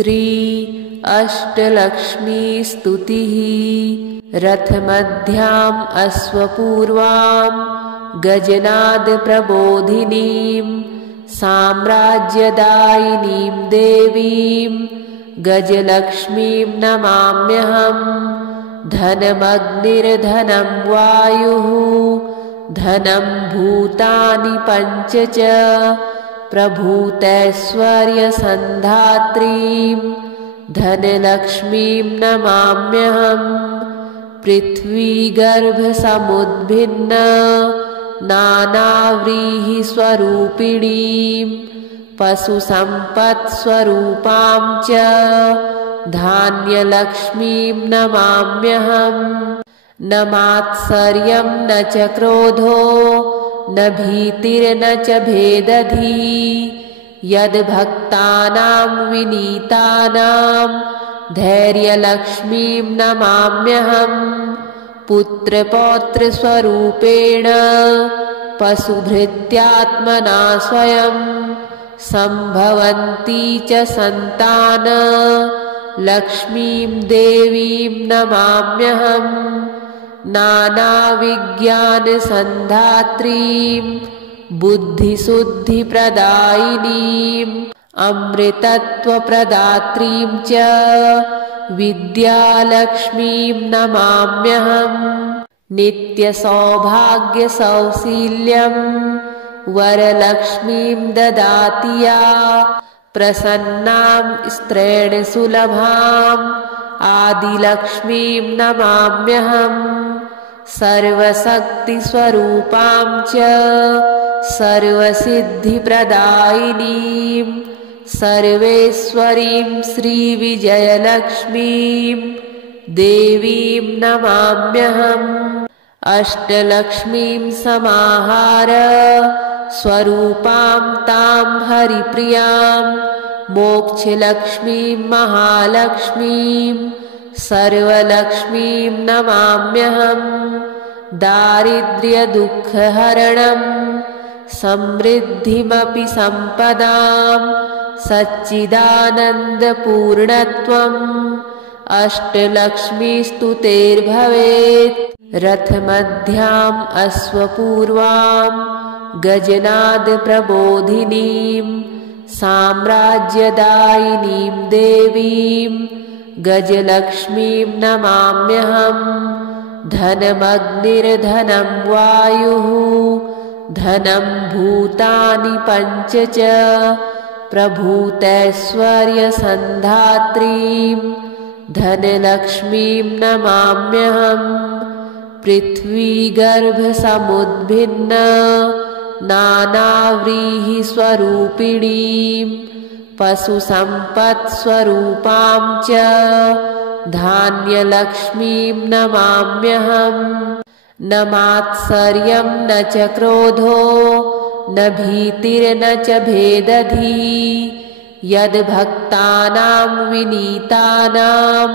श्री अष्टलक्ष्मी स्तुतिः। रथमध्याम् अश्वपूर्वाम् गजनाद प्रबोधिनीम् साम्राज्यदायिनीं देवीं गजलक्ष्मीं नमाम्यहम्। धनमग्निर्धनं वायुः धनं भूतानि पञ्च च प्रभूतैश्वर्यसन्धात्रीं धनलक्ष्मीं नमाम्यहम्। पृथ्वीगर्भसमुद्भिन्न नानाव्रीहिस्वरूपिणीं पशुसम्पत्स्वरूपां च धान्यलक्ष्मीं नमाम्यहम्। न मात्सर्यं न च क्रोधो न भीतिर्न च भेदधिः यद्भक्तानां विनीतानां धैर्यलक्ष्मीं नमाम्यहम्। पुत्रपौत्रस्वरूपेण पशुभृत्यात्मना स्वयं सम्भवन्ती च सन्तान लक्ष्मीं देवीं नमाम्यहम्। नानाविज्ञानसन्धात्रीं बुद्धिशुद्धिप्रदायिनीम् अमृतत्वप्रदात्रीं च विद्यालक्ष्मीं नमाम्यहम्। नित्यसौभाग्यसौशील्यं वरलक्ष्मीं ददाति या प्रसन्नां स्त्रेण सुलभाम् आदिलक्ष्मीं नमाम्यहम्। सर्वशक्तिस्वरूपां च सर्वसिद्धिप्रदायिनीं सर्वेश्वरीं श्रीविजयलक्ष्मीं देवीं नमाम्यहम्। अष्टलक्ष्मीं समाहार स्वरूपां तां हरिप्रियां मोक्षलक्ष्मीं महालक्ष्मीं सर्वलक्ष्मीं नमाम्यहम्। दारिद्र्यदुःखहरणं समृद्धिमपि सम्पदां सच्चिदानन्दपूर्णत्वम् अष्टलक्ष्मीस्तुतेर्भवेत्। रथमध्याम् अश्वपूर्वाम् गजनाद प्रबोधिनीं साम्राज्यदायिनीं देवीं गजलक्ष्मीं नमाम्यहम्। धनमग्निर्धनं वायुः धनं भूतानि पञ्च च प्रभूतैश्वर्यसन्धात्रीं धनलक्ष्मीं नमाम्यहम्। पृथ्वीगर्भसमुद्भिन्न नानाव्रीहिस्वरूपिणीं पशुसम्पत्स्वरूपां च धान्यलक्ष्मीं नमाम्यहम्। न मात्सर्यं न च क्रोधो न भीतिर्न च भेदधिः यद्भक्तानां विनीतानां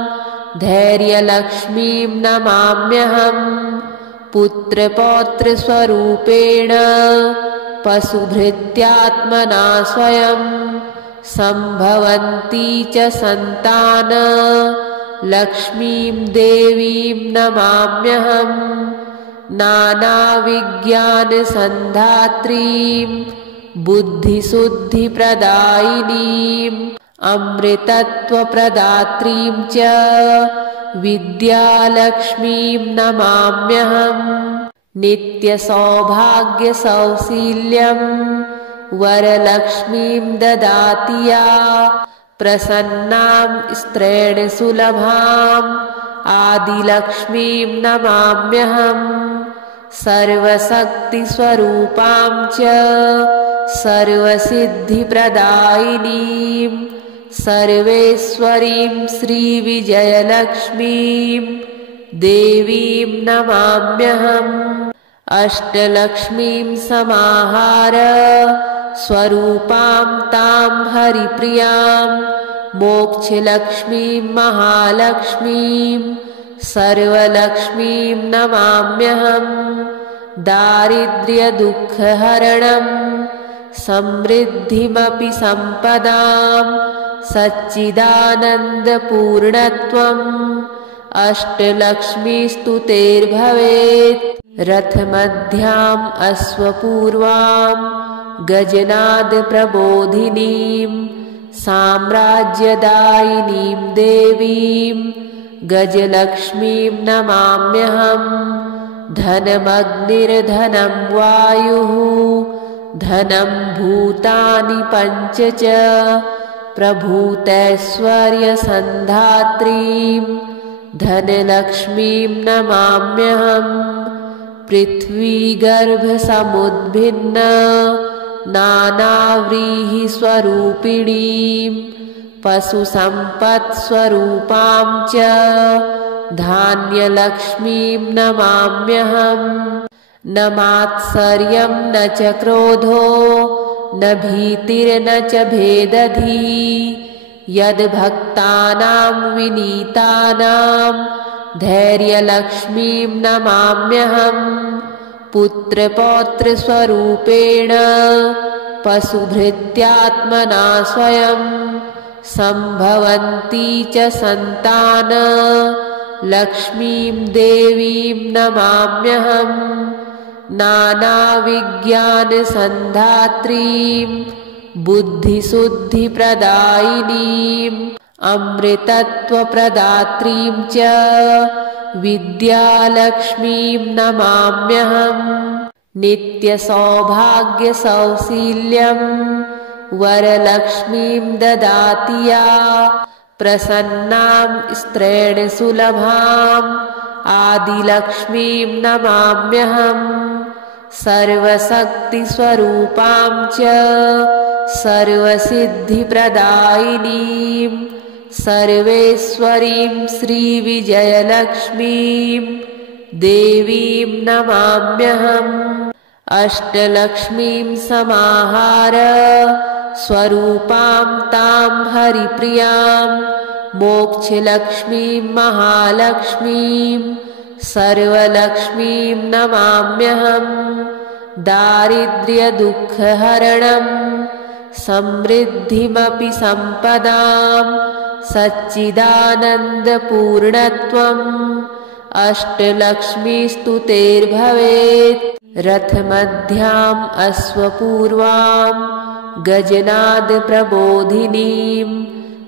धैर्यलक्ष्मीं नमाम्यहम्। पुत्रपौत्रस्वरूपेण पशुभृत्यात्मना स्वयं सम्भवन्ती च सन्तान लक्ष्मीं देवीं नमाम्यहम्। नानाविज्ञानसन्धात्रीं बुद्धिशुद्धिप्रदायिनीम् अमृतत्वप्रदात्रीं च विद्यालक्ष्मीं नमाम्यहम्। नित्यसौभाग्यसौशील्यं वरलक्ष्मीं ददाति या प्रसन्नां स्त्रेण सुलभाम् आदिलक्ष्मीं नमाम्यहम्। सर्वशक्तिस्वरूपां च सर्वसिद्धिप्रदायिनीं सर्वेश्वरीं श्रीविजयलक्ष्मीं देवीं नमाम्यहम्। अष्टलक्ष्मीं समाहार स्वरूपां तां हरिप्रियां मोक्षलक्ष्मीं महालक्ष्मीं सर्वलक्ष्मीं नमाम्यहम्। दारिद्र्यदुःखहरणं समृद्धिमपि सम्पदां सच्चिदानन्दपूर्णत्वम् अष्टलक्ष्मीस्तुतेर्भवेत्। रथमध्याम् अश्वपूर्वाम् गजनादप्रबोधिनीम् साम्राज्यदायिनीम् देवीम् गजलक्ष्मीम् नमाम्यहम्। धनमग्निर्धनं वायुः धनं भूतानि पञ्च च प्रभूतैश्वर्यसन्धात्रीम् धनलक्ष्मीम् नमाम्यहम्। पृथ्वीगर्भसमुद्भिन्न नानाव्रीहिस्वरूपिणीम् पशुसम्पत्स्वरूपां च धान्यलक्ष्मीम् नमाम्यहम्। न मात्सर्यं न च क्रोधो न भीतिर्न च भेदधिः यद्भक्तानां विनीतानां धैर्यलक्ष्मीम् नमाम्यहम्। पुत्रपौत्रस्वरूपेण पशुभृत्यात्मना स्वयं सम्भवन्ती च सन्तान लक्ष्मीं देवीं नमाम्यहम्। नानाविज्ञानसन्धात्रीं बुद्धिशुद्धिप्रदायिनीम् अमृतत्वप्रदात्रीं च विद्यालक्ष्मीं नमाम्यहम्। नित्यसौभाग्यसौशील्यं वरलक्ष्मीं ददाति या प्रसन्नां स्त्रेण सुलभाम् आदिलक्ष्मीं नमाम्यहम्। सर्वशक्तिस्वरूपां च सर्वसिद्धिप्रदायिनीं सर्वेश्वरीं श्रीविजयलक्ष्मीं देवीं नमाम्यहम्। अष्टलक्ष्मीं समाहार स्वरूपां तां हरिप्रियां मोक्षलक्ष्मीं महालक्ष्मीं सर्वलक्ष्मीं नमाम्यहम्। दारिद्र्यदुःखहरणं समृद्धिमपि सम्पदां सच्चिदानन्दपूर्णत्वम् अष्टलक्ष्मीस्तुतेर्भवेत्। रथमध्याम् अश्वपूर्वाम् गजनादप्रबोधिनीम्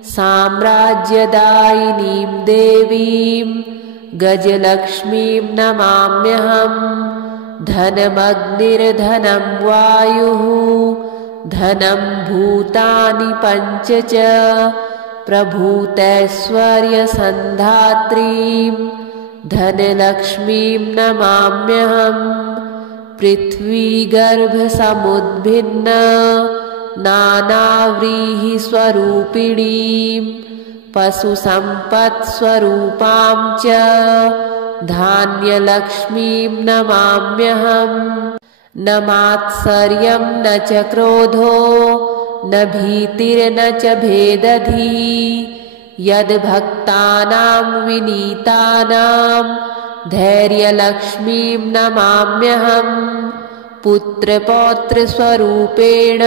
साम्राज्यदायिनीं देवीं गजलक्ष्मीं नमाम्यहम्। धनमग्निर्धनं वायुः धनं भूतानि पञ्च च प्रभूतैश्वर्यसन्धात्रीं धनलक्ष्मीं नमाम्यहम्। पृथ्वीगर्भसमुद्भिन्न नानाव्रीहिस्वरूपिणीं पशुसम्पत्स्वरूपां च धान्यलक्ष्मीं नमाम्यहम्। न मात्सर्यं न च क्रोधो न भीतिर्न च भेदधिः यद्भक्तानां विनीतानां धैर्यलक्ष्मीं नमाम्यहम्। पुत्रपौत्रस्वरूपेण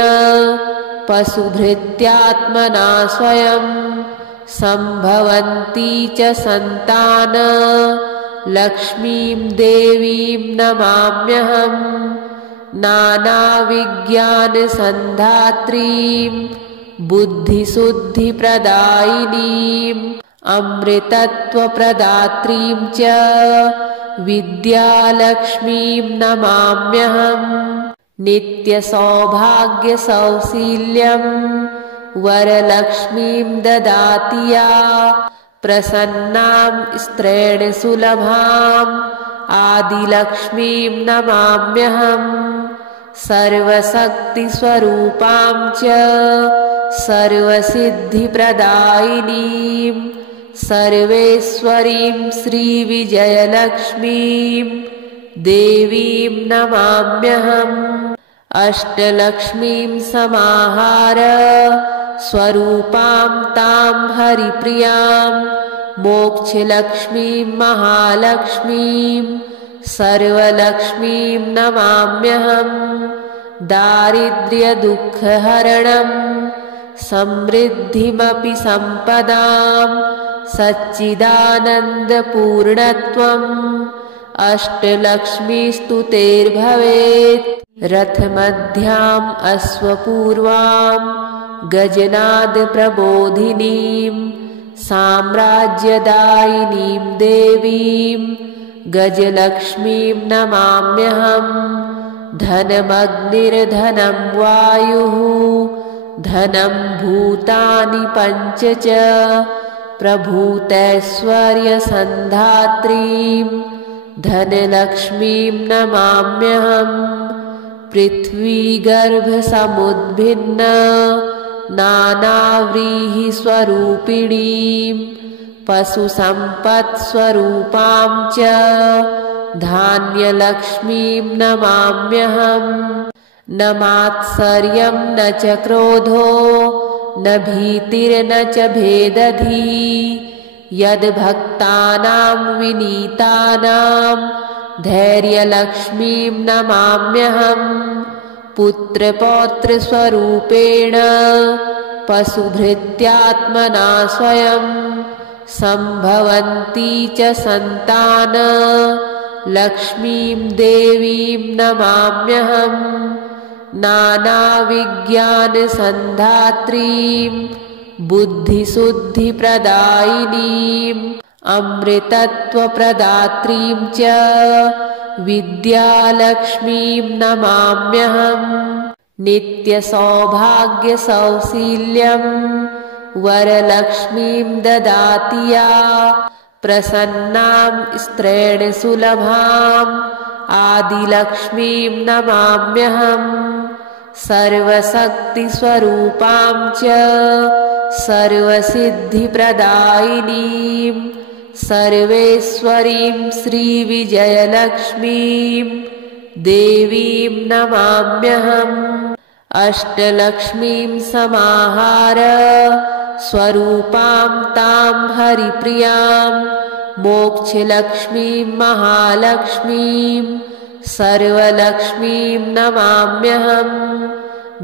पशुभृत्यात्मना स्वयं सम्भवन्ती च सन्तान लक्ष्मीं देवीं नमाम्यहम्। नानाविज्ञानसन्धात्रीं बुद्धिशुद्धिप्रदायिनीम् अमृतत्वप्रदात्रीं च विद्यालक्ष्मीं नमाम्यहम्। नित्यसौभाग्यसौशील्यं वरलक्ष्मीं ददाति या प्रसन्नां स्त्रेण सुलभाम् आदिलक्ष्मीं नमाम्यहम्। सर्वशक्तिस्वरूपां च सर्वसिद्धिप्रदायिनीं सर्वेश्वरीं श्रीविजयलक्ष्मीं देवीं नमाम्यहम्। अष्टलक्ष्मीं समाहार स्वरूपां तां हरिप्रियां मोक्षलक्ष्मीं महालक्ष्मीं सर्वलक्ष्मीं नमाम्यहम्। दारिद्र्यदुःखहरणं समृद्धिमपि सम्पदां सच्चिदानन्दपूर्णत्वम् अष्टलक्ष्मीस्तुतेर्भवेत्। रथमध्याम् अश्वपूर्वाम् गजनादप्रबोधिनीं साम्राज्यदायिनीं देवीं गजलक्ष्मीं नमाम्यहम्। धनमग्निर्धनं वायुः धनं भूतानि पञ्च च प्रभूतैश्वर्यसन्धात्रीं धनलक्ष्मीं नमाम्यहम्। पृथ्वीगर्भसमुद्भिन्न नानाव्रीहिस्वरूपिणीं पशुसम्पत्स्वरूपां च धान्यलक्ष्मीं नमाम्यहम्। न मात्सर्यं न च क्रोधो न भीतिर्न च भेदधिः यद्भक्तानां विनीतानां धैर्यलक्ष्मीं नमाम्यहम्। पुत्रपौत्रस्वरूपेण पशुभृत्यात्मना स्वयं सम्भवन्ती च सन्तान लक्ष्मीं देवीं नमाम्यहम्। नानाविज्ञानसन्धात्रीं बुद्धिशुद्धिप्रदायिनीम् अमृतत्वप्रदात्रीं च विद्यालक्ष्मीं नमाम्यहम्। नित्यसौभाग्यसौशील्यं वरलक्ष्मीं ददाति या प्रसन्नां स्त्रेण सुलभाम् आदिलक्ष्मीं नमाम्यहम्। सर्वशक्तिस्वरूपां च सर्वसिद्धिप्रदायिनीं सर्वेश्वरीं श्रीविजयलक्ष्मीं देवीं नमाम्यहम्। अष्टलक्ष्मीं समाहार स्वरूपां तां हरिप्रियां मोक्षलक्ष्मीं महालक्ष्मीं सर्वलक्ष्मीं नमाम्यहम्।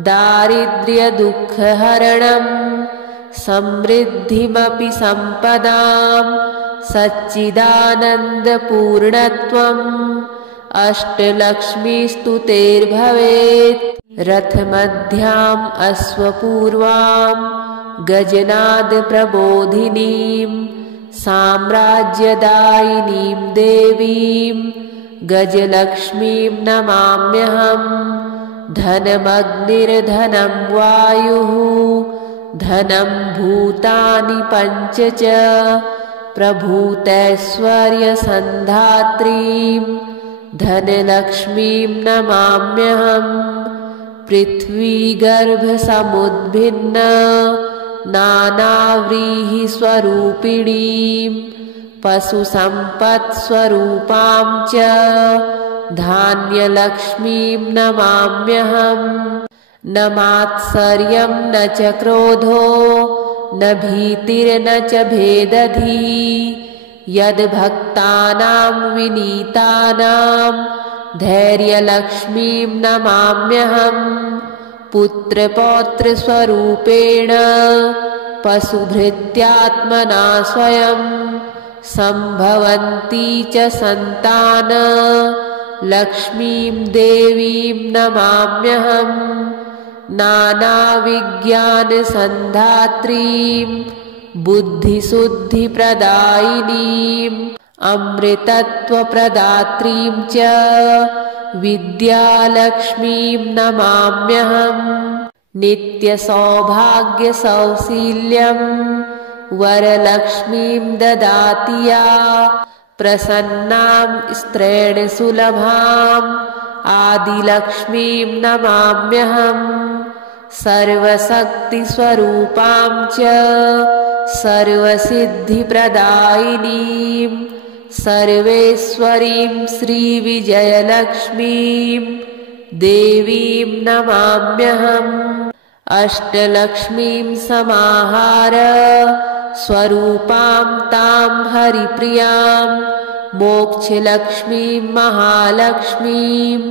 दारिद्र्यदुःखहरणं समृद्धिमपि सम्पदां सच्चिदानन्दपूर्णत्वम् अष्टलक्ष्मीस्तुतेर्भवेत्। रथमध्याम् अश्वपूर्वाम् गजनादप्रबोधिनीं साम्राज्यदायिनीं देवीं गजलक्ष्मीं नमाम्यहम्। धनमग्निर्धनं वायुः धनं भूतानि पञ्च च प्रभूतैश्वर्यसन्धात्रीं धनलक्ष्मीं नमाम्यहम्। पृथ्वीगर्भसमुद्भिन्न नानाव्रीहिस्वरूपिणीं पशुसम्पत्स्वरूपां च धान्यलक्ष्मीं नमाम्यहम्। न मात्सर्यं न च क्रोधो न भीतिर्न च भेदधिः यद्भक्तानां विनीतानां धैर्यलक्ष्मीं नमाम्यहम्। पुत्रपौत्रस्वरूपेण पशुभृत्यात्मना स्वयं सम्भवन्ती च सन्तान लक्ष्मीं देवीं नमाम्यहम्। नानाविज्ञानसन्धात्रीं बुद्धिशुद्धिप्रदायिनीम् अमृतत्वप्रदात्रीं च विद्यालक्ष्मीं नमाम्यहम्। नित्यसौभाग्यसौशील्यं वरलक्ष्मीं ददाति या प्रसन्नां स्त्रेण सुलभाम् आदिलक्ष्मीं नमाम्यहम्। सर्वशक्तिस्वरूपां च सर्वसिद्धिप्रदायिनीं सर्वेश्वरीं श्रीविजयलक्ष्मीं देवीं नमाम्यहम्। अष्टलक्ष्मीं समाहार स्वरूपां तां हरिप्रियां मोक्षलक्ष्मीं महालक्ष्मीं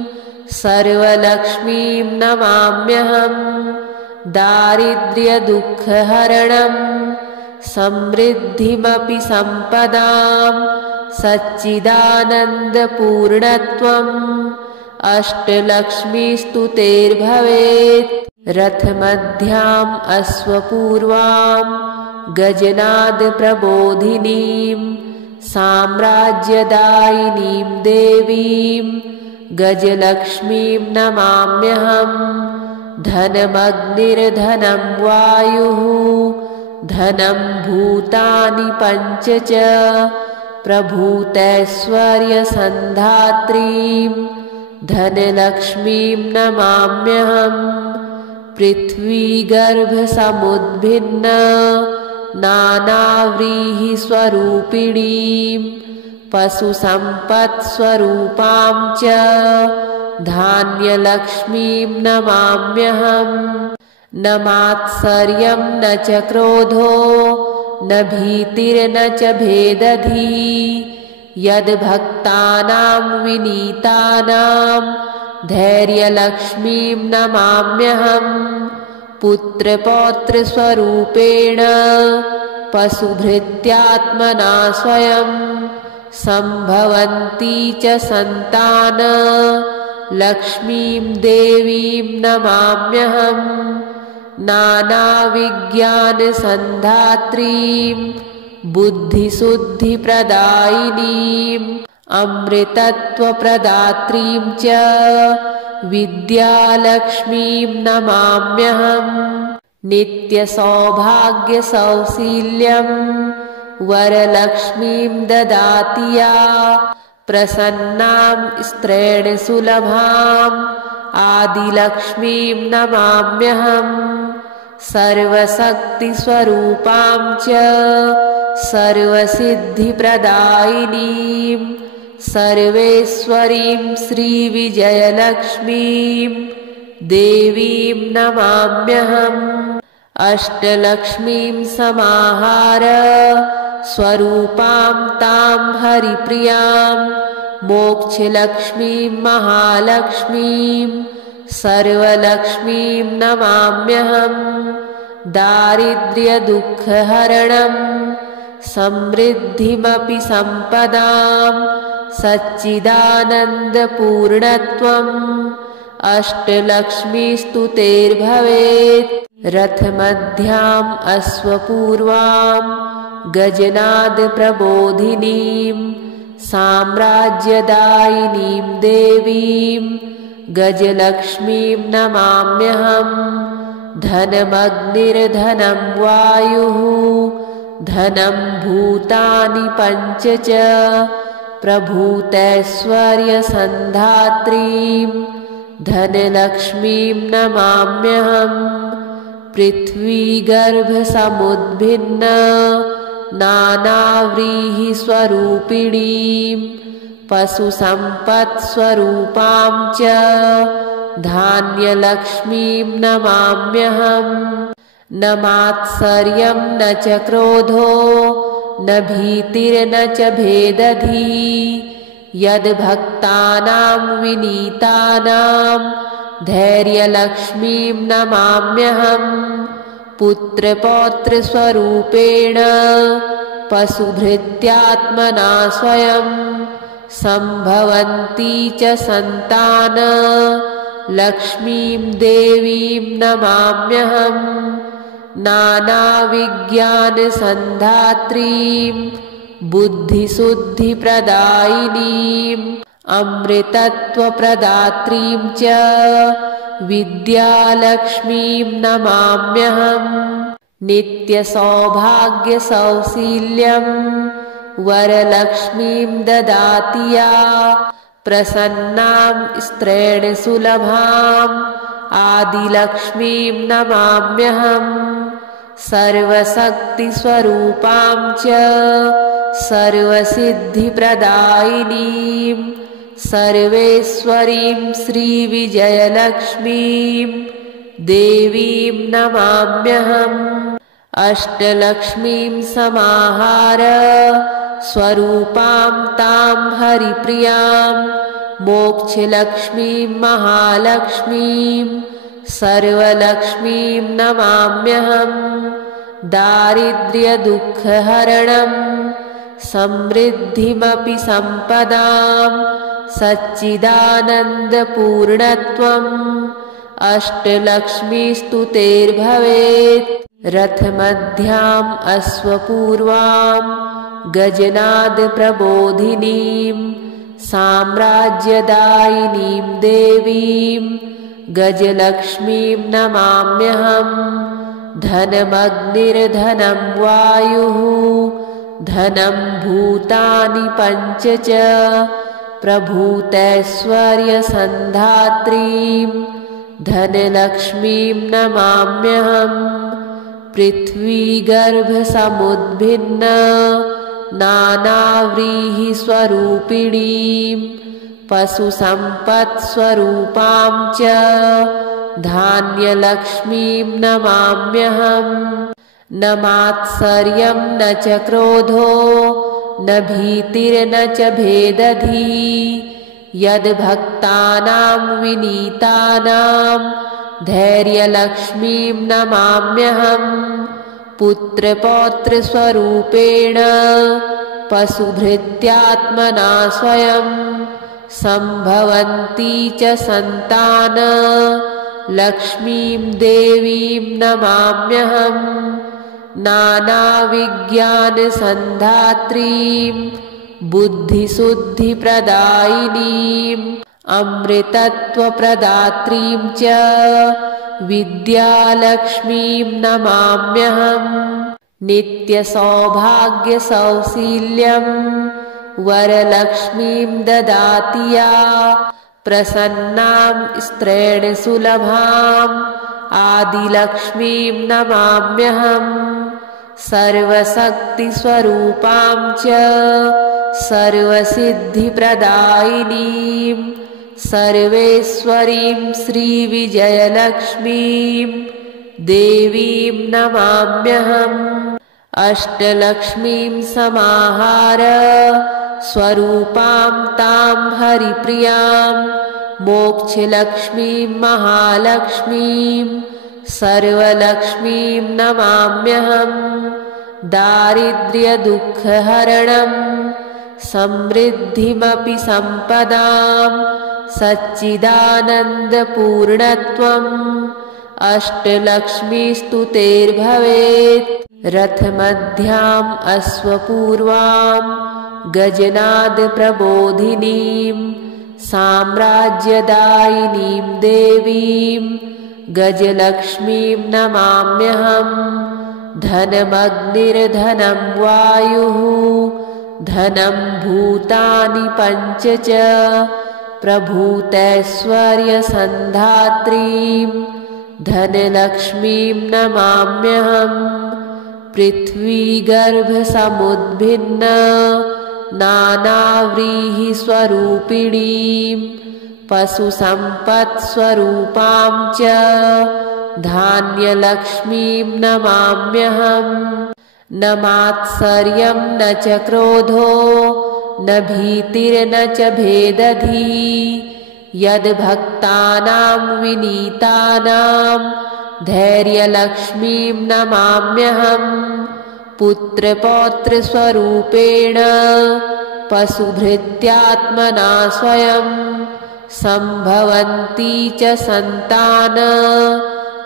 सर्वलक्ष्मीं नमाम्यहम्। दारिद्र्यदुःखहरणं समृद्धिमपि सम्पदां सच्चिदानन्दपूर्णत्वम् अष्टलक्ष्मीस्तुतेर्भवेत्। रथमध्याम् अश्वपूर्वां गजनादप्रबोधिनीं साम्राज्यदायिनीं देवीं गजलक्ष्मीं नमाम्यहम्। धनमग्निर्धनं वायुः धनं भूतानि पञ्च च प्रभूतैश्वर्यसन्धात्रीं धनलक्ष्मीं नमाम्यहम्। पृथ्वीगर्भसमुद्भिन्न नानाव्रीहिस्वरूपिणीं पशुसम्पत्स्वरूपां च धान्यलक्ष्मीं नमाम्यहम्। न मात्सर्यं न च क्रोधो न भीतिर्न च भेदधिः यद्भक्तानां विनीतानां धैर्यलक्ष्मीं नमाम्यहम्। पुत्रपौत्रस्वरूपेण पशुभृत्यात्मना स्वयं सम्भवन्ती च सन्तान लक्ष्मीं देवीं नमाम्यहम्। नानाविज्ञानसन्धात्रीं बुद्धिशुद्धिप्रदायिनीं अमृतत्वप्रदात्रीं च विद्यालक्ष्मीं नमाम्यहम्। नित्यसौभाग्यसौशील्यं वरलक्ष्मीं ददाति या प्रसन्नां स्त्रेण सुलभाम् आदिलक्ष्मीं नमाम्यहम्। सर्वशक्तिस्वरूपां च सर्वसिद्धिप्रदायिनीं सर्वेश्वरीं श्रीविजयलक्ष्मीं देवीं नमाम्यहम्। अष्टलक्ष्मीं समाहार स्वरूपां तां हरिप्रियां मोक्षलक्ष्मीं महालक्ष्मीं सर्वलक्ष्मीं नमाम्यहम्। दारिद्र्यदुःखहरणं समृद्धिमपि सम्पदां सच्चिदानन्दपूर्णत्वम् अष्टलक्ष्मीस्तुतेर्भवेत्। रथमध्याम् अश्वपूर्वां गजनादप्रबोधिनीं साम्राज्यदायिनीं देवीं गजलक्ष्मीं नमाम्यहम्। धनमग्निर्धनं वायुः धनं भूतानि पञ्च च प्रभूतैश्वर्यसन्धात्रीं धनलक्ष्मीं नमाम्यहम्। पृथ्वीगर्भसमुद्भिन्न नानाव्रीहिस्वरूपिणीं पशुसम्पत्स्वरूपां च धान्यलक्ष्मीं नमाम्यहम्। न मात्सर्यं न च क्रोधो न भीतिर्न च भेदधिः यद्भक्तानां विनीतानां धैर्यलक्ष्मीं नमाम्यहम्। पुत्रपौत्रस्वरूपेण पशुभृत्यात्मना स्वयं सम्भवन्ती च सन्तान लक्ष्मीं देवीं नमाम्यहम्। नानाविज्ञानसन्धात्रीं बुद्धिशुद्धिप्रदायिनीं अमृतत्वप्रदात्रीं च विद्यालक्ष्मीं नमाम्यहम्। नित्यसौभाग्यसौशील्यं वरलक्ष्मीं ददाति या प्रसन्नां स्त्रेण सुलभाम् आदिलक्ष्मीं नमाम्यहम्। सर्वशक्तिस्वरूपां च सर्वसिद्धिप्रदायिनीं सर्वेश्वरीं श्रीविजयलक्ष्मीं देवीं नमाम्यहम्। अष्टलक्ष्मीं समाहार स्वरूपां तां हरिप्रियां मोक्षलक्ष्मीं महालक्ष्मीं सर्वलक्ष्मीं नमाम्यहम्। दारिद्र्यदुःखहरणं समृद्धिमपि सम्पदां सच्चिदानन्दपूर्णत्वम् अष्टलक्ष्मीस्तुतेर्भवेत्। रथमध्याम् अश्वपूर्वां गजनादप्रबोधिनीं साम्राज्यदायिनीं देवीं गजलक्ष्मीं नमाम्यहम्। धनमग्निर्धनं वायुः धनं भूतानि पञ्च च प्रभूतैश्वर्यसन्धात्रीं धनलक्ष्मीं नमाम्यहम्। पृथ्वीगर्भसमुद्भिन्न नानाव्रीहिस्वरूपिणीं पशुसम्पत्स्वरूपां च धान्यलक्ष्मीं नमाम्यहम्। न मात्सर्यं न च क्रोधो न भीतिर्न च भेदधिः यद्भक्तानां विनीतानां धैर्यलक्ष्मीं नमाम्यहम्। पुत्रपौत्रस्वरूपेण पशुभृत्यात्मना स्वयं सम्भवन्ती च सन्तान लक्ष्मीं देवीं नमाम्यहम्। नानाविज्ञानसन्धात्रीं बुद्धिशुद्धिप्रदायिनीं अमृतत्वप्रदात्रीं च विद्यालक्ष्मीं नमाम्यहम्। नित्यसौभाग्यसौशील्यं वरलक्ष्मीं ददाति या प्रसन्नां स्त्रीणसुलभाम् आदिलक्ष्मीं नमाम्यहम्। सर्वशक्तिस्वरूपां च सर्वसिद्धिप्रदायिनीं सर्वेश्वरीं श्रीविजयलक्ष्मीं देवीं नमाम्यहम्। अष्टलक्ष्मीं समाहार स्वरूपां तां हरिप्रियां मोक्षलक्ष्मीं महालक्ष्मीं सर्वलक्ष्मीं नमाम्यहम्। दारिद्र्यदुःखहरणं समृद्धिमपि सम्पदां सच्चिदानन्दपूर्णत्वम् अष्टलक्ष्मीस्तुतेर्भवेत्। रथमध्याम् अश्वपूर्वां गजनादप्रबोधिनीं साम्राज्यदायिनीं देवीं गजलक्ष्मीं नमाम्यहम्। धनमग्निर्धनं वायुः धनं भूतानि पञ्च च प्रभूतैश्वर्यसन्धात्रीं धनलक्ष्मीं नमाम्यहम्। पृथ्वीगर्भसमुद्भिन्न नानाव्रीहिस्वरूपिणीं पशुसम्पत्स्वरूपां च धान्यलक्ष्मीं नमाम्यहम्। न मात्सर्यं न च क्रोधो न भीतिर्न च भेदधिः यद्भक्तानां विनीतानां धैर्यलक्ष्मीं नमाम्यहम्। पुत्रपौत्रस्वरूपेण पशुभृत्यात्मना स्वयं सम्भवन्ती च सन्तान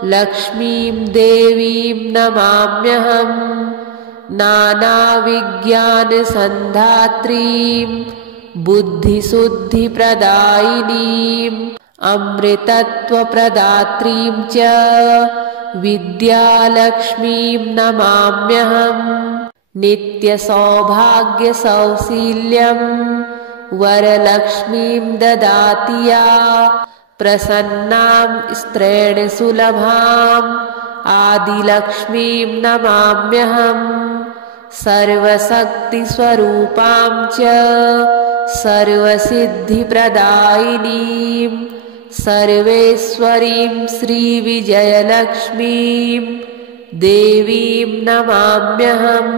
लक्ष्मीं देवीं नमाम्यहम्। नानाविज्ञानसन्धात्रीं बुद्धिशुद्धिप्रदायिनीं अमृतत्वप्रदात्रीं च विद्यालक्ष्मीं नमाम्यहम्। नित्यसौभाग्यसौशील्यं वरलक्ष्मीं ददाति या प्रसन्नां स्त्रीणसुलभाम् आदिलक्ष्मीं नमाम्यहम्। सर्वशक्तिस्वरूपां च सर्वसिद्धिप्रदायिनीं सर्वेश्वरीं श्रीविजयलक्ष्मीं देवीं नमाम्यहम्।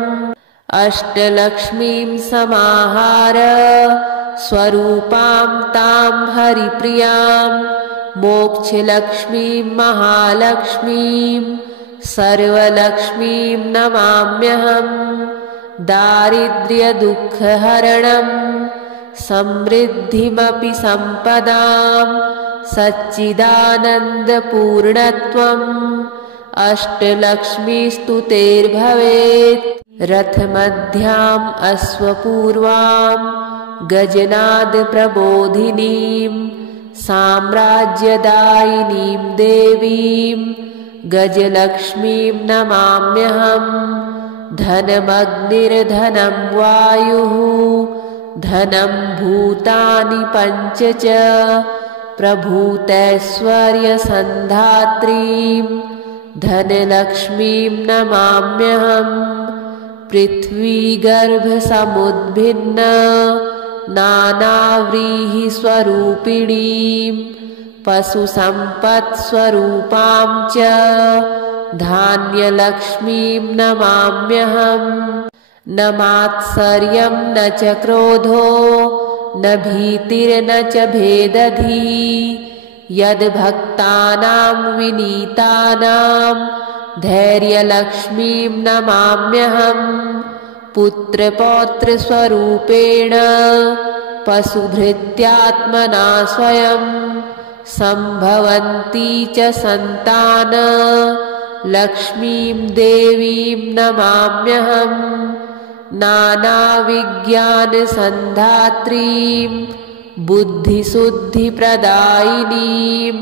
अष्टलक्ष्मीं समाहार स्वरूपां तां हरिप्रियां मोक्षलक्ष्मीं महालक्ष्मीं सर्वलक्ष्मीं नमाम्यहं। दारिद्र्यदुःखहरणं समृद्धिमपि सम्पदां सच्चिदानन्दपूर्णत्वम् अष्टलक्ष्मीस्तु तेर्भवेत्। रथमध्याम् अश्वपूर्वां गजनादप्रबोधिनीं साम्राज्यदायिनीं देवीं गजलक्ष्मीं नमाम्यहम्। धनमग्निर्धनं वायुः धनं भूतानि पञ्च च प्रभूतैश्वर्यसन्धात्रीं धनलक्ष्मीं नमाम्यहम्। पृथ्वीगर्भसमुद्भिन्न नानाव्रीहिस्वरूपिणीं पशुसम्पत्स्वरूपां च धान्यलक्ष्मीं नमाम्यहम्। न मात्सर्यं न च क्रोधो न भीतिर्न च भेदधिः यद्भक्तानां विनीतानां धैर्यलक्ष्मीं नमाम्यहम्। पुत्रपौत्रस्वरूपेण पशुभृत्यात्मना स्वयं सम्भवन्ती च सन्तान लक्ष्मीं देवीं नमाम्यहम्। नानाविज्ञानसन्धात्रीं बुद्धिशुद्धिप्रदायिनीं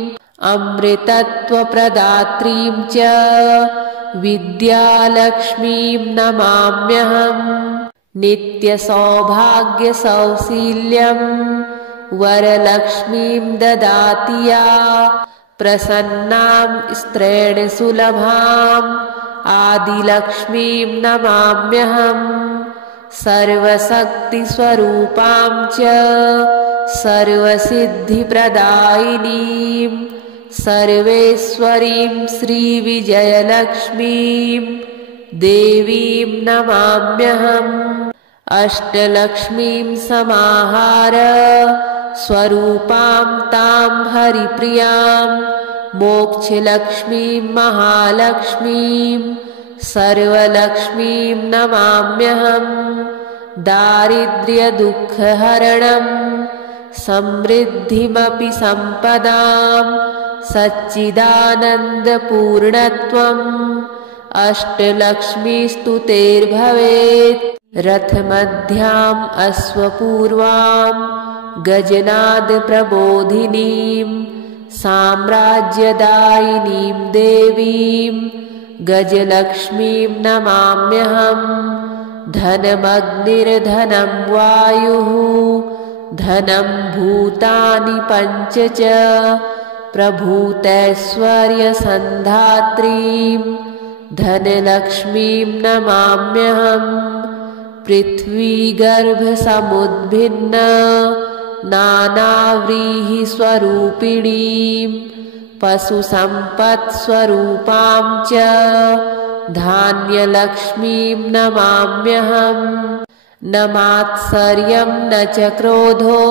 अमृतत्वप्रदात्रीं च विद्यालक्ष्मीं नमाम्यहम्। नित्यसौभाग्यसौशील्यं वरलक्ष्मीं ददाति या प्रसन्नां स्त्रेण सुलभाम् आदिलक्ष्मीं नमाम्यहम्। सर्वशक्तिस्वरूपां च सर्वसिद्धिप्रदायिनीं सर्वेश्वरीं श्रीविजयलक्ष्मीं देवीं नमाम्यहम्। अष्टलक्ष्मीं समाहार स्वरूपां तां हरिप्रियां मोक्षलक्ष्मीं महालक्ष्मीं सर्वलक्ष्मीं नमाम्यहम्। दारिद्र्यदुःखहरणं समृद्धिमपि सम्पदां सच्चिदानन्दपूर्णत्वम् अष्टलक्ष्मीस्तु तेर्भवेत्। रथमध्याम् अश्वपूर्वां गजनादप्रबोधिनीं साम्राज्यदायिनीं देवीं गजलक्ष्मीं नमाम्यहम्। धनमग्निर्धनं वायुः धनं भूतानि पञ्च च प्रभूतैश्वर्यसन्धात्रीं धनलक्ष्मीं नमाम्यहम्। पृथ्वीगर्भसमुद्भिन्न नानाव्रीहिस्वरूपिणीं पशुसम्पत्स्वरूपां च धान्यलक्ष्मीं नमाम्यहम्। न मात्सर्यं न च क्रोधो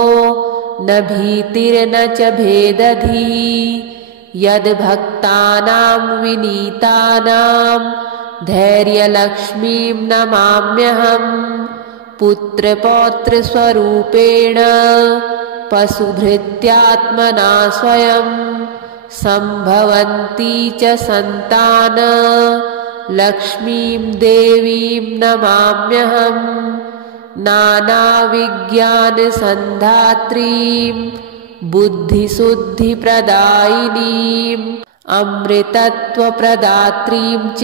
न भीतिर्न च भेदधिः यद्भक्तानां विनीतानां धैर्यलक्ष्मीं नमाम्यहम्। पुत्रपौत्रस्वरूपेण पशुभृत्यात्मना स्वयं सम्भवन्ती च सन्तान लक्ष्मीं देवीं नमाम्यहम्। नानाविज्ञानसन्धात्रीं बुद्धिशुद्धिप्रदायिनीं अमृतत्वप्रदात्रीं च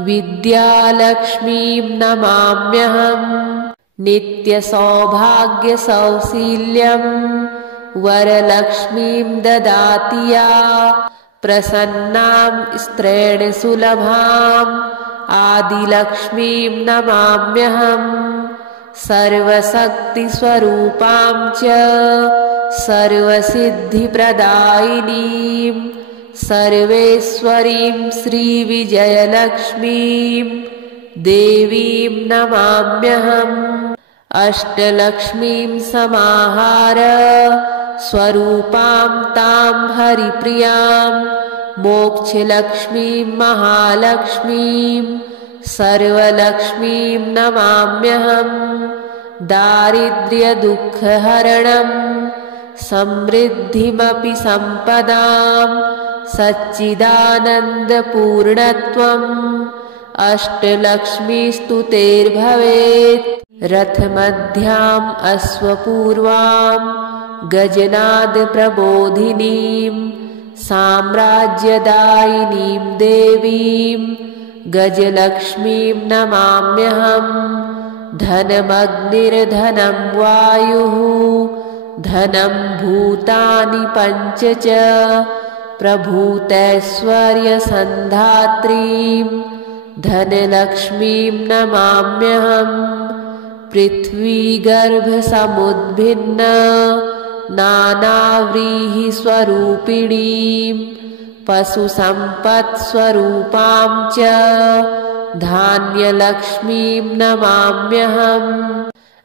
विद्यालक्ष्मीं नमाम्यहम्। नित्यसौभाग्यसौशील्यं वरलक्ष्मीं ददाति या प्रसन्नां स्त्रेण सुलभाम् आदिलक्ष्मीं नमाम्यहम्। सर्वशक्तिस्वरूपां च सर्वसिद्धिप्रदायिनीं सर्वेश्वरीं श्रीविजयलक्ष्मीं देवीं नमाम्यहम्। अष्टलक्ष्मीं समाहार स्वरूपां तां हरिप्रियां मोक्षलक्ष्मीं महालक्ष्मीं सर्वलक्ष्मीं नमाम्यहम्। दारिद्र्यदुःखहरणं समृद्धिमपि सम्पदां सच्चिदानन्दपूर्णत्वम् अष्टलक्ष्मीस्तु तेर्भवेत्। रथमध्याम् अश्वपूर्वां गजनादप्रबोधिनीं साम्राज्यदायिनीं देवीं गजलक्ष्मीं नमाम्यहम्। धनमग्निर्धनं वायुः धनं भूतानि पञ्च च प्रभूतैश्वर्यसन्धात्रीं धनलक्ष्मीं नमाम्यहम्। पृथ्वीगर्भसमुद्भिन्न नानाव्रीहिस्वरूपिणीं पशुसम्पत्स्वरूपां च धान्यलक्ष्मीं नमाम्यहम्।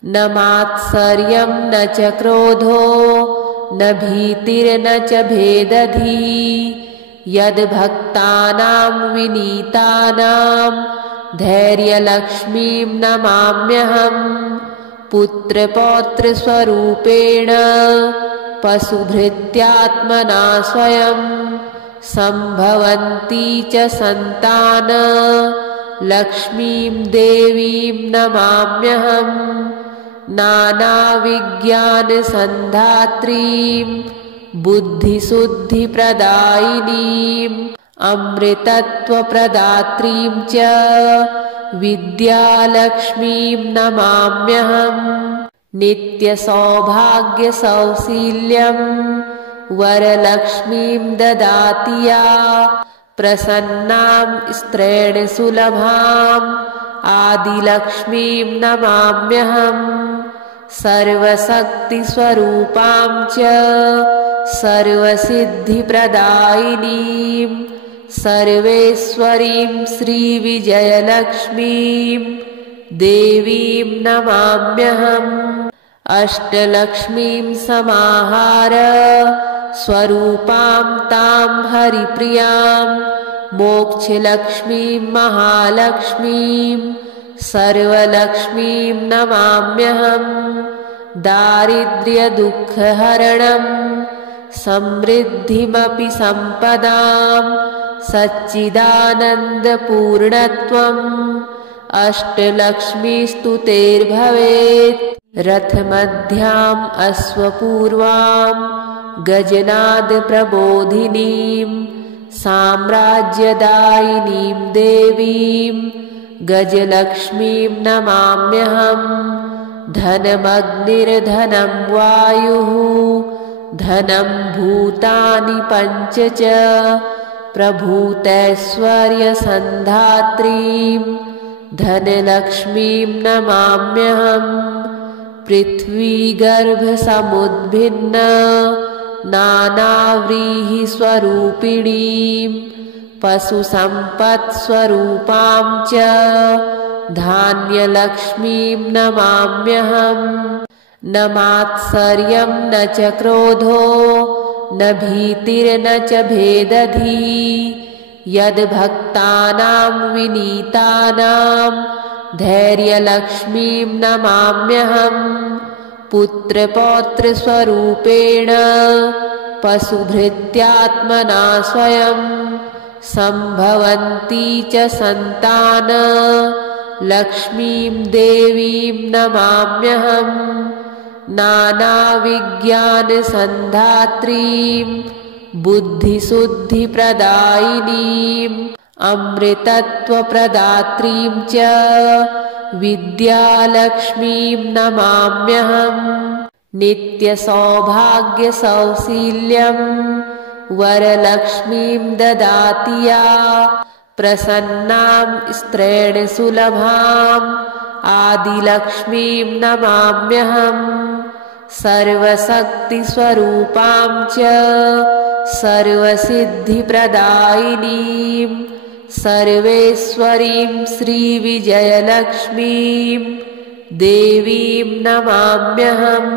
न मात्सर्यं न च क्रोधो न भीतिर्न च भेदधिः यद्भक्तानां विनीतानां धैर्यलक्ष्मीं नमाम्यहम्। पुत्रपौत्रस्वरूपेण पशुभृत्यात्मना स्वयं सम्भवन्ती च सन्तान लक्ष्मीं देवीं नमाम्यहम्। नानाविज्ञानसन्धात्रीं बुद्धिशुद्धिप्रदायिनीं अमृतत्वप्रदात्रीं च विद्यालक्ष्मीं नमाम्यहम्। नित्यसौभाग्यसौशील्यं वरलक्ष्मीं ददाति या प्रसन्नां स्त्रेण सुलभाम् आदिलक्ष्मीं नमाम्यहम्। सर्वशक्तिस्वरूपां च सर्वसिद्धिप्रदायिनीं सर्वेश्वरीं श्रीविजयलक्ष्मीं देवीं नमाम्यहम्। अष्टलक्ष्मीं समाहार स्वरूपां तां हरिप्रियां मोक्षलक्ष्मीं महालक्ष्मीं सर्वलक्ष्मीं नमाम्यहम्। दारिद्र्यदुःखहरणं समृद्धिमपि सम्पदां सच्चिदानन्दपूर्णत्वम् अष्टलक्ष्मीस्तु तेर्भवेत्। रथमध्याम् अश्वपूर्वां गजनादप्रबोधिनीं साम्राज्यदायिनीं देवीं गजलक्ष्मीं नमाम्यहम्। धनमग्निर्धनं वायुः धनं भूतानि पञ्च च प्रभूतैश्वर्यसन्धात्रीं धनलक्ष्मीं नमाम्यहम्। पृथ्वीगर्भसमुद्भिन्न नानाव्रीहिस्वरूपिणीं पशुसम्पत्स्वरूपां च धान्यलक्ष्मीं नमाम्यहम्। न मात्सर्यं न च क्रोधो न भीतिर्न च भेदधिः यद्भक्तानां विनीतानां धैर्यलक्ष्मीं नमाम्यहम्। पुत्रपौत्रस्वरूपेण पशुभृत्यात्मना स्वयं सम्भवन्ती च सन्तान लक्ष्मीं देवीं नमाम्यहम्। नानाविज्ञानसन्धात्रीं बुद्धिशुद्धिप्रदायिनीं अमृतत्वप्रदात्रीं च विद्यालक्ष्मीं नमाम्यहम्। नित्यसौभाग्यसौशील्यं वरलक्ष्मीं ददाति या प्रसन्नां स्त्रेण सुलभाम् आदिलक्ष्मीं नमाम्यहम्। सर्वशक्तिस्वरूपां च सर्वसिद्धिप्रदायिनीं सर्वेश्वरीं श्रीविजयलक्ष्मीं देवीं नमाम्यहम्।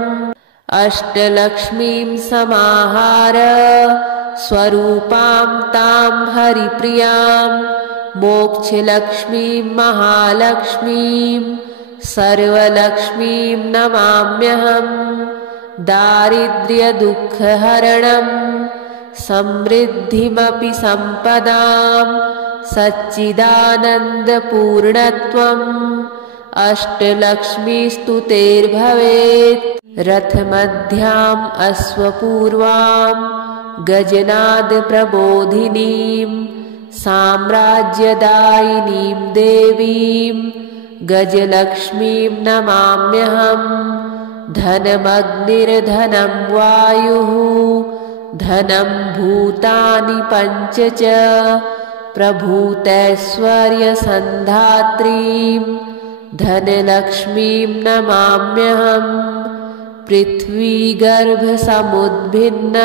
अष्टलक्ष्मीं समाहार स्वरूपां तां हरिप्रियां मोक्षलक्ष्मीं महालक्ष्मीं सर्वलक्ष्मीं नमाम्यहम्। दारिद्र्यदुःखहरणं समृद्धिमपि सम्पदां सच्चिदानन्दपूर्णत्वम् अष्टलक्ष्मीस्तुतेर्भवेत्। रथमध्याम् अश्वपूर्वां गजनादप्रबोधिनीं साम्राज्यदायिनीं देवीं गजलक्ष्मीं नमाम्यहम्। धनमग्निर्धनं वायुः धनं भूतानि पञ्च च प्रभूतैश्वर्यसन्धात्रीं धनलक्ष्मीं नमाम्यहम्। पृथ्वीगर्भसमुद्भिन्न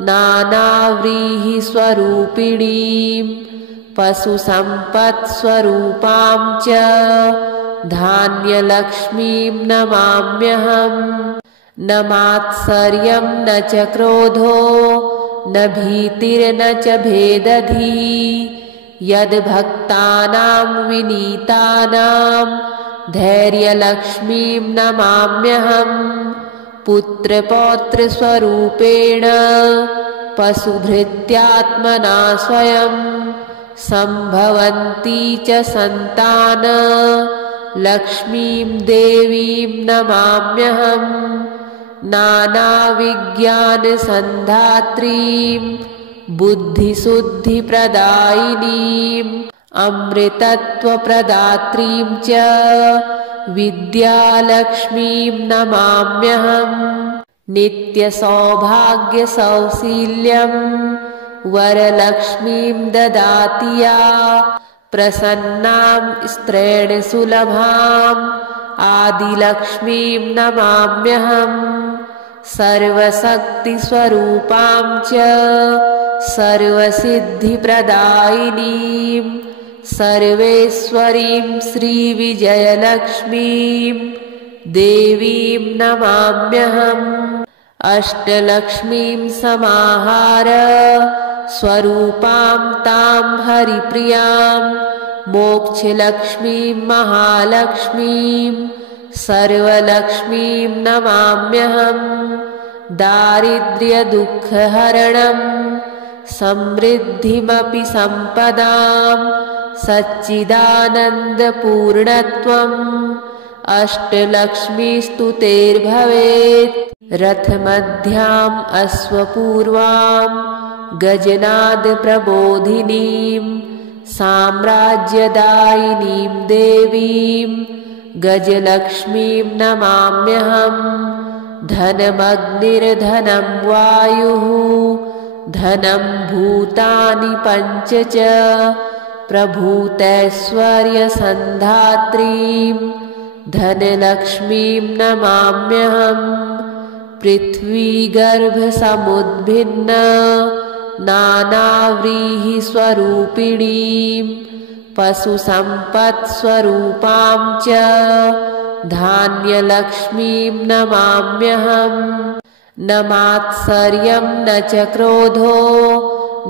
नानाव्रीहिस्वरूपिणीं पशुसम्पत्स्वरूपां च धान्यलक्ष्मीं नमाम्यहम्। न मात्सर्यं न च क्रोधो न भीतिर्न च भेदधिः यद्भक्तानां विनीतानां धैर्यलक्ष्मीं नमाम्यहम्। पुत्रपौत्रस्वरूपेण पशुभृत्यात्मना स्वयं सम्भवन्ती च सन्तान लक्ष्मीं देवीं नमाम्यहम्। नानाविज्ञानसन्धात्रीं बुद्धिशुद्धिप्रदायिनीं अमृतत्वप्रदात्रीं च विद्यालक्ष्मीं नमाम्यहम्। नित्यसौभाग्यसौशील्यं वरलक्ष्मीं ददाति या प्रसन्नां स्त्रेण सुलभाम् आदिलक्ष्मीं नमाम्यहम्। सर्वशक्तिस्वरूपां च सर्वसिद्धिप्रदायिनीं सर्वेश्वरीं श्रीविजयलक्ष्मीं देवीं नमाम्यहम्। अष्टलक्ष्मीं समाहार स्वरूपां तां हरिप्रियां मोक्षलक्ष्मीं महालक्ष्मीं सर्वलक्ष्मीं नमाम्यहम्। दारिद्र्यदुःखहरणं समृद्धिमपि सम्पदां सच्चिदानन्दपूर्णत्वम् अष्टलक्ष्मीस्तुतेर्भवेत्। रथमध्याम् अश्वपूर्वां गजनादप्रबोधिनीं साम्राज्यदायिनीं देवीं गजलक्ष्मीं नमाम्यहम्। धनमग्निर्धनं वायुः धनं भूतानि पञ्च च प्रभूतैश्वर्यसन्धात्रीं धनलक्ष्मीं नमाम्यहम्। पृथ्वीगर्भसमुद्भिन्न नानाव्रीहिस्वरूपिणीं पशुसम्पत्स्वरूपां च धान्यलक्ष्मीं नमाम्यहम्। न मात्सर्यं न च क्रोधो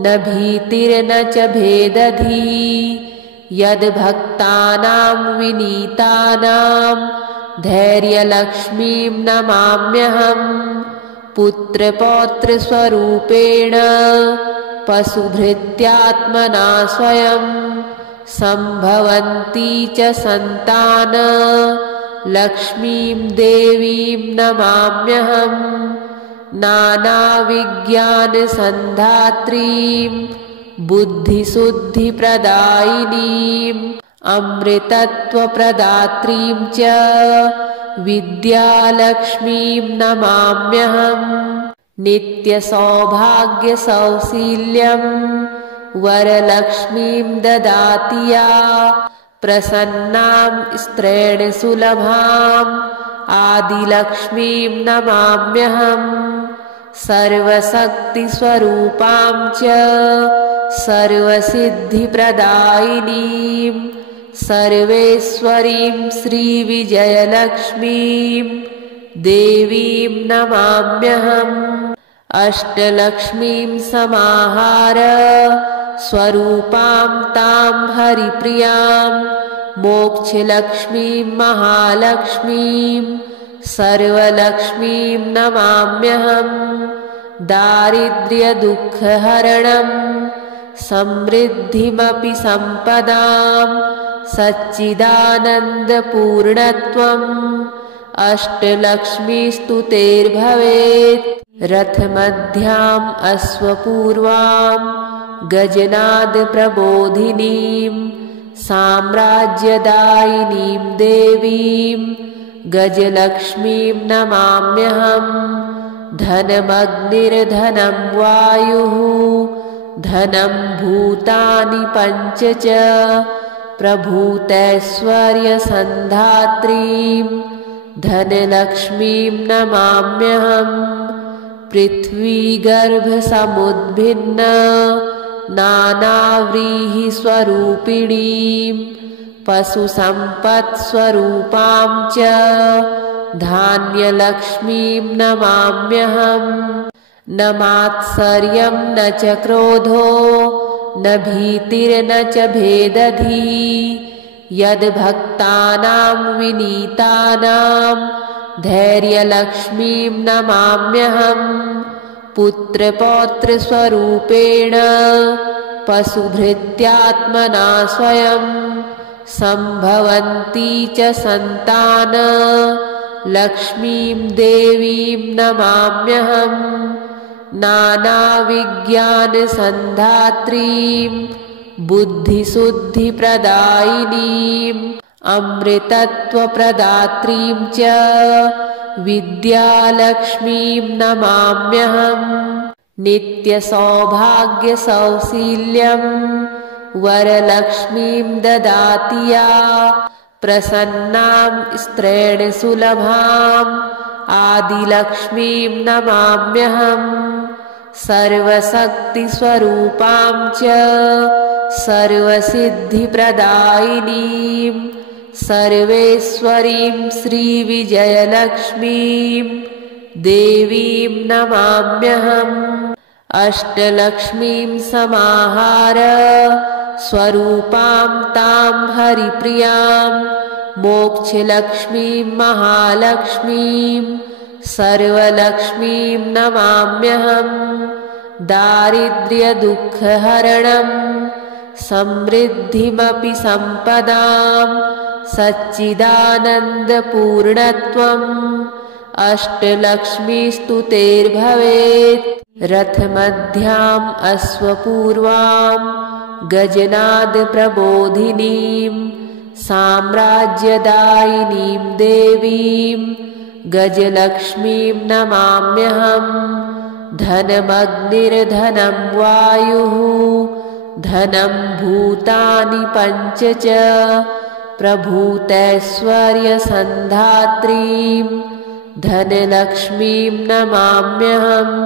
न भीतिर्न च भेदधिः यद्भक्तानां विनीतानां धैर्यलक्ष्मीं नमाम्यहम्। पुत्रपौत्रस्वरूपेण पशुभृत्यात्मना स्वयं सम्भवन्ती च सन्तान लक्ष्मीं देवीं नमाम्यहम्। नानाविज्ञानसन्धात्रीं बुद्धिशुद्धिप्रदायिनीं अमृतत्वप्रदात्रीं च विद्यालक्ष्मीं नमाम्यहम्। नित्यसौभाग्यसौशील्यं वरलक्ष्मीं ददाति या प्रसन्नां स्त्रेण सुलभाम् आदिलक्ष्मीं नमाम्यहम्। सर्वशक्तिस्वरूपां च सर्वसिद्धिप्रदायिनीं सर्वेश्वरीं श्रीविजयलक्ष्मीं देवीं नमाम्यहम्। अष्टलक्ष्मीं समाहार स्वरूपां तां हरिप्रियां मोक्षलक्ष्मीं महालक्ष्मीं सर्वलक्ष्मीं नमाम्यहम्। दारिद्र्यदुःखहरणं समृद्धिमपि सम्पदां सच्चिदानन्दपूर्णत्वम् अष्टलक्ष्मीस्तुतेर्भवेत्। रथमध्याम् अश्वपूर्वां गजनादप्रबोधिनीं साम्राज्यदायिनीं देवीं गजलक्ष्मीं नमाम्यहम्। धनमग्निर्धनं वायुः धनं भूतानि पञ्च च प्रभूतैश्वर्यसन्धात्रीं धनलक्ष्मीं नमाम्यहम्। पृथ्वीगर्भसमुद्भिन्न नानाव्रीहिस्वरूपिणीं पशुसम्पत्स्वरूपां च धान्यलक्ष्मीं नमाम्यहम्। न मात्सर्यं न च क्रोधो न भीतिर्न च भेदधिः यद्भक्तानां विनीतानां धैर्यलक्ष्मीं नमाम्यहम्। पुत्रपौत्रस्वरूपेण पशुभृत्यात्मना स्वयं सम्भवन्ती च सन्तान लक्ष्मीं देवीं नमाम्यहम्। नानाविज्ञानसन्धात्रीं बुद्धिशुद्धिप्रदायिनीं अमृतत्वप्रदात्रीं च विद्यालक्ष्मीं नमाम्यहम्। नित्यसौभाग्यसौशील्यं वरलक्ष्मीं ददाति या प्रसन्नां स्त्रेण सुलभाम् आदिलक्ष्मीं नमाम्यहम्। सर्वशक्तिस्वरूपां च सर्वसिद्धिप्रदायिनीं सर्वेश्वरीं श्रीविजयलक्ष्मीं देवीं नमाम्यहम्। अष्टलक्ष्मीं समाहार स्वरूपां तां हरिप्रियां मोक्षलक्ष्मीं महालक्ष्मीं सर्वलक्ष्मीं नमाम्यहम्। दारिद्र्यदुःखहरणं समृद्धिमपि सम्पदां सच्चिदानन्दपूर्णत्वम् अष्टलक्ष्मीस्तुतेर्भवेत्। रथमध्याम् अश्वपूर्वां गजनादप्रबोधिनीं साम्राज्यदायिनीं देवीं गजलक्ष्मीं नमाम्यहम्। धनमग्निर्धनं वायुः धनं भूतानि पञ्च च प्रभूतैश्वर्यसन्धात्रीं धनलक्ष्मीं नमाम्यहम्।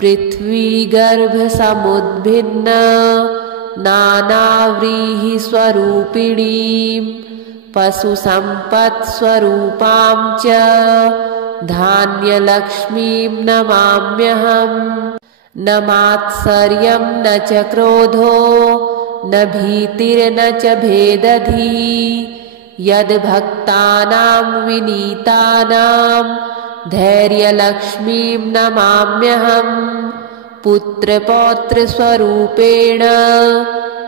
पृथ्वीगर्भसमुद्भिन्न नानाव्रीहिस्वरूपिणीं पशुसम्पत्स्वरूपां च धान्यलक्ष्मीं नमाम्यहम्। न मात्सर्यं न च क्रोधो न भीतिर्न च भेदधिः यद्भक्तानां विनीतानां धैर्यलक्ष्मीं नमाम्यहम्। पुत्रपौत्रस्वरूपेण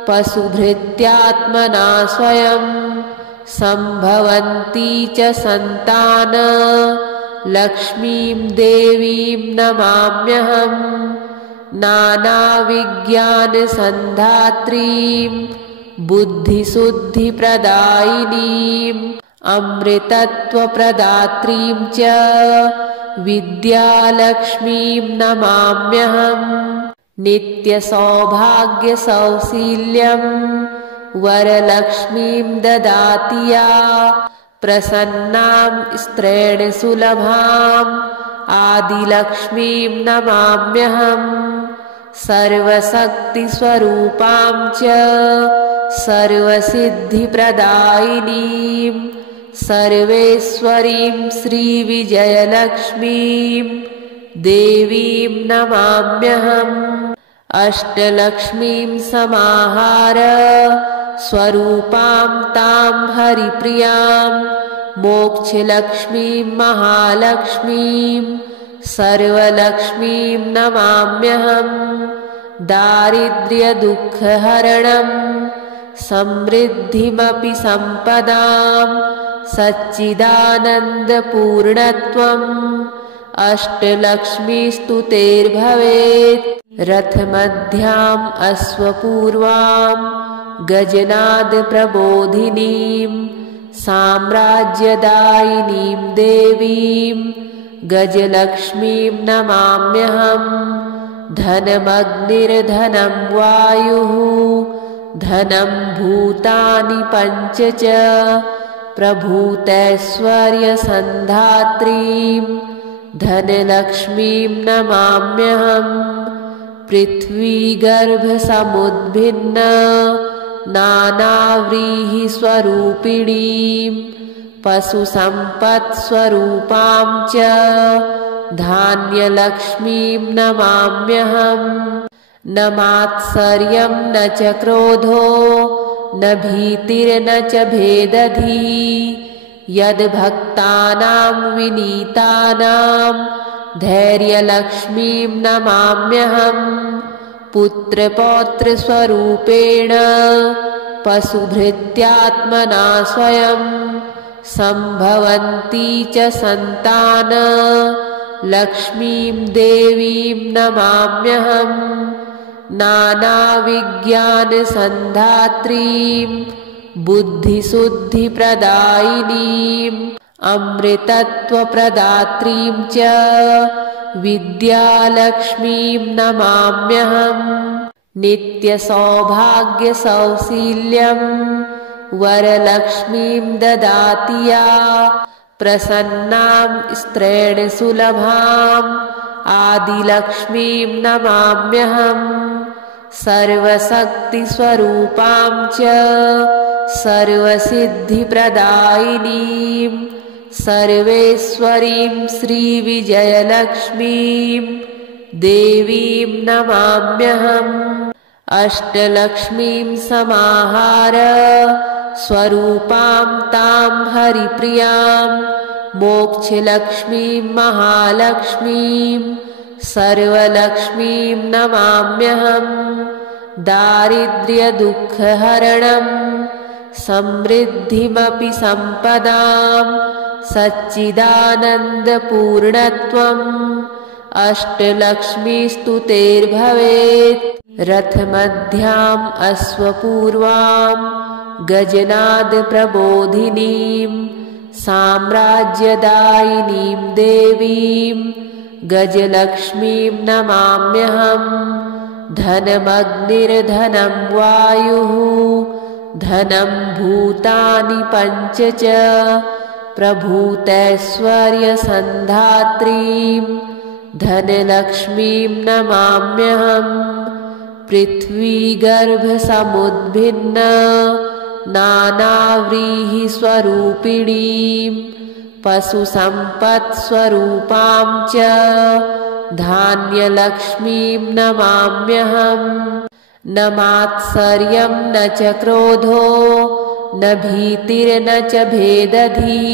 पशुभृत्यात्मना स्वयं सम्भवन्ती च सन्तान लक्ष्मीं देवीं नमाम्यहम्। नानाविज्ञानसन्धात्रीं बुद्धिशुद्धिप्रदायिनीं अमृतत्वप्रदात्रीं च विद्यालक्ष्मीं नमाम्यहम्। नित्यसौभाग्यसौशील्यं वरलक्ष्मीं ददाति या प्रसन्नां स्त्रेण सुलभाम् आदिलक्ष्मीं नमाम्यहम्। सर्वशक्तिस्वरूपां च सर्वसिद्धिप्रदायिनीं सर्वेश्वरीं श्रीविजयलक्ष्मीं देवीं नमाम्यहम्। अष्टलक्ष्मीं समाहार स्वरूपां तां हरिप्रियां मोक्षलक्ष्मीं महालक्ष्मीं सर्वलक्ष्मीं नमाम्यहम्। दारिद्र्यदुःखहरणं समृद्धिमपि सम्पदां सच्चिदानन्दपूर्णत्वम् अष्टलक्ष्मीस्तुतेर्भवेत्। रथमध्याम् अश्वपूर्वां गजनादप्रबोधिनीं साम्राज्यदायिनीं देवीं गजलक्ष्मीं नमाम्यहम्। धनमग्निर्धनं वायुः धनं भूतानि पञ्च च प्रभूतैश्वर्यसन्धात्रीं धनलक्ष्मीं नमाम्यहम्। पृथ्वीगर्भसमुद्भिन्न नानाव्रीहिस्वरूपिणीं पशुसम्पत्स्वरूपां च धान्यलक्ष्मीं नमाम्यहम्। न मात्सर्यं न च क्रोधो न भीतिर्न च भेदधिः यद्भक्तानां विनीतानां धैर्यलक्ष्मीं नमाम्यहम्। पुत्रपौत्रस्वरूपेण पशुभृत्यात्मना स्वयं सम्भवन्ती च सन्तान लक्ष्मीं देवीं नमाम्यहम्। नानाविज्ञानसन्धात्रीं बुद्धिशुद्धिप्रदायिनीं अमृतत्वप्रदात्रीं च विद्यालक्ष्मीं नमाम्यहम्। नित्यसौभाग्यसौशील्यं वरलक्ष्मीं ददाति या प्रसन्नां स्त्रेण सुलभाम् आदिलक्ष्मीं नमाम्यहम्। सर्वशक्तिस्वरूपां च सर्वसिद्धिप्रदायिनीं सर्वेश्वरीं श्रीविजयलक्ष्मीं देवीं नमाम्यहम्। अष्टलक्ष्मीं समाहार स्वरूपां तां हरिप्रियां मोक्षलक्ष्मीं महालक्ष्मीं सर्वलक्ष्मीं नमाम्यहम्। दारिद्र्यदुःखहरणं समृद्धिमपि सम्पदां सच्चिदानन्दपूर्णत्वम् अष्टलक्ष्मीस्तुतेर्भवेत्। रथमध्याम् अश्वपूर्वां गजनादप्रबोधिनीं साम्राज्यदायिनीं देवीं गजलक्ष्मीं नमाम्यहम्। धनमग्निर्धनं वायुः धनं भूतानि पञ्च च प्रभूतैश्वर्यसन्धात्रीं धनलक्ष्मीं नमाम्यहम्। पृथ्वीगर्भसमुद्भिन्न नानाव्रीहिस्वरूपिणीं पशुसम्पत्स्वरूपां च धान्यलक्ष्मीं नमाम्यहम्। न मात्सर्यं न च क्रोधो न भीतिर्न च भेदधिः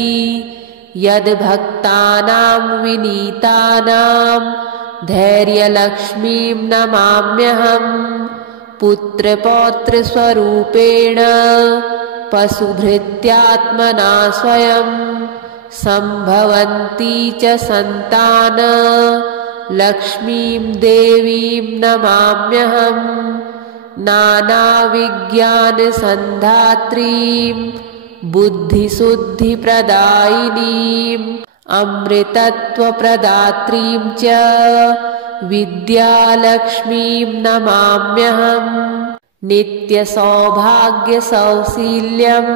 यद्भक्तानां विनीतानां धैर्यलक्ष्मीं नमाम्यहम्। पुत्रपौत्रस्वरूपेण पशुभृत्यात्मना स्वयं सम्भवन्ती च सन्तान लक्ष्मीं देवीं नमाम्यहम्। नानाविज्ञानसन्धात्रीं बुद्धिशुद्धिप्रदायिनीं अमृतत्वप्रदात्रीं च विद्यालक्ष्मीं नमाम्यहम्। नित्यसौभाग्यसौशील्यं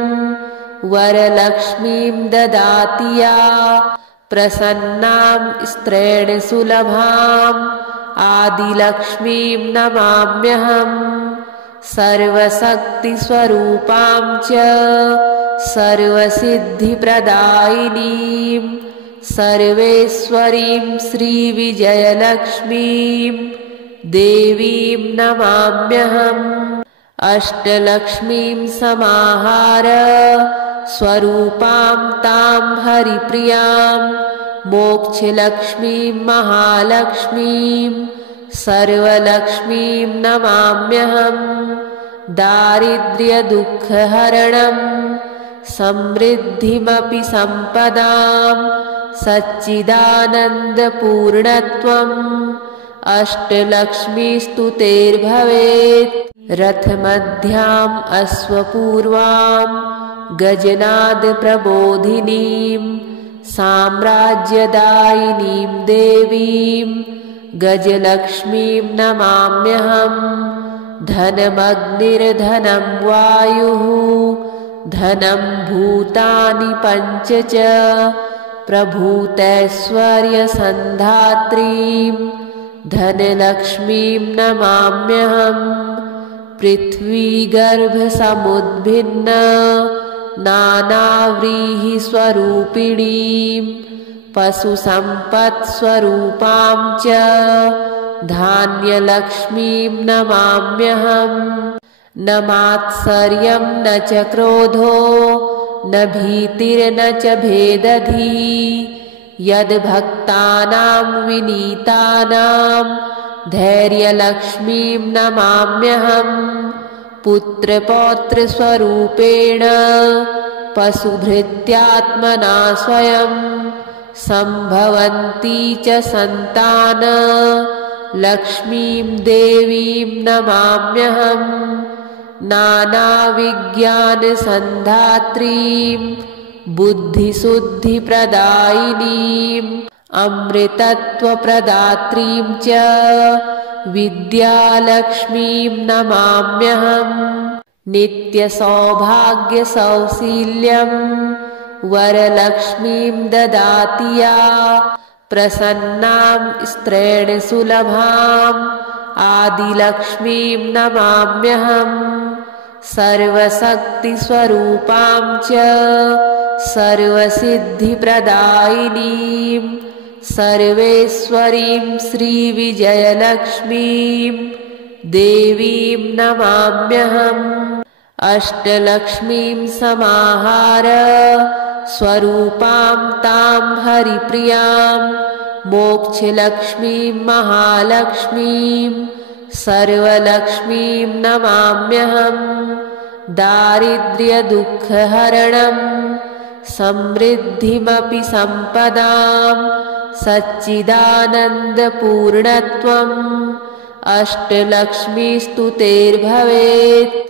वरलक्ष्मीं ददाति या प्रसन्नां स्त्रेण सुलभाम् आदिलक्ष्मीं नमाम्यहम्। सर्वशक्तिस्वरूपां च सर्वसिद्धिप्रदायिनीं सर्वेश्वरीं श्रीविजयलक्ष्मीं देवीं नमाम्यहम्। अष्टलक्ष्मीं समाहार स्वरूपां तां हरिप्रियां मोक्षलक्ष्मीं महालक्ष्मीं सर्वलक्ष्मीं नमाम्यहम्। दारिद्र्यदुःखहरणं समृद्धिमपि सम्पदां सच्चिदानन्दपूर्णत्वम् अष्टलक्ष्मीस्तुतेर्भवेत्। रथमध्याम् अश्वपूर्वां गजनादप्रबोधिनीं साम्राज्यदायिनीं देवीं गजलक्ष्मीं नमाम्यहम्। धनमग्निर्धनं वायुः धनं भूतानि पञ्च च प्रभूतैश्वर्यसन्धात्रीं धनलक्ष्मीं नमाम्यहम्। पृथ्वीगर्भसमुद्भिन्न नानाव्रीहिस्वरूपिणीं पशुसम्पत्स्वरूपां च धान्यलक्ष्मीं नमाम्यहम्। न मात्सर्यं न च क्रोधो न भीतिर्न च भेदधिः यद्भक्तानां विनीतानां धैर्यलक्ष्मीं नमाम्यहम्। पुत्रपौत्रस्वरूपेण पशुभृत्यात्मना स्वयं सम्भवन्ती च सन्तान लक्ष्मीं देवीं नमाम्यहम्। नानाविज्ञानसन्धात्रीं बुद्धिशुद्धिप्रदायिनीं अमृतत्वप्रदात्रीं च विद्यालक्ष्मीं नमाम्यहम्। नित्यसौभाग्यसौशील्यं वरलक्ष्मीं ददाति या प्रसन्नां स्त्रेण सुलभाम् आदिलक्ष्मीं नमाम्यहम्। सर्वशक्तिस्वरूपां च सर्वसिद्धिप्रदायिनीं सर्वेश्वरीं श्रीविजयलक्ष्मीं देवीं नमाम्यहम्। अष्टलक्ष्मीं समाहार स्वरूपां तां हरिप्रियां मोक्षलक्ष्मीं महालक्ष्मीं सर्वलक्ष्मीं नमाम्यहम्। दारिद्र्यदुःखहरणं समृद्धिमपि सम्पदां सच्चिदानन्दपूर्णत्वम् अष्टलक्ष्मीस्तुतेर्भवेत्।